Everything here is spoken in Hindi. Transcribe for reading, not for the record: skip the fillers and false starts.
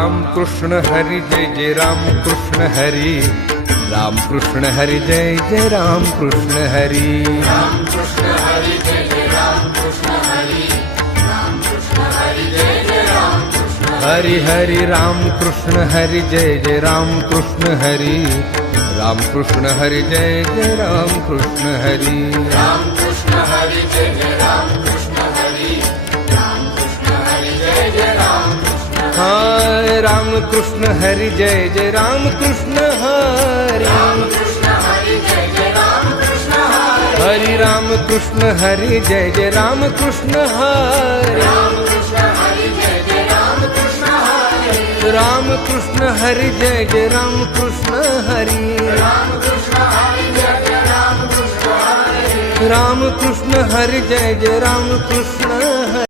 राम कृष्ण हरी जय जय राम कृष्ण हरी, राम कृष्ण हरी जय जय राम कृष्ण हरी, राम कृष्ण हरि जय जय राम कृष्ण हरि, राम कृष्ण हरि जय जय राम कृष्ण हरि हरि राम कृष्ण हरि जय जय राम कृष्ण हरी, राम कृष्ण हरि जय जय राम कृष्ण हरी, राम कृष्ण हरि जय जय राम कृष्ण हरि, राम कृष्ण हरि जय जय राम कृष्ण हाय राम कृष्ण हरि जय जय राम कृष्ण हरि, राम कृष्ण हरि जय जय राम कृष्ण हरि, हरि राम कृष्ण हरि जय जय राम कृष्ण हरि, राम कृष्ण हरि जय जय राम कृष्ण हरि, राम कृष्ण हरि जय जय राम कृष्ण हरि, राम कृष्ण हरि जय जय राम कृष्ण हरि, राम कृष्ण हरि जय जय राम कृष्ण हरि।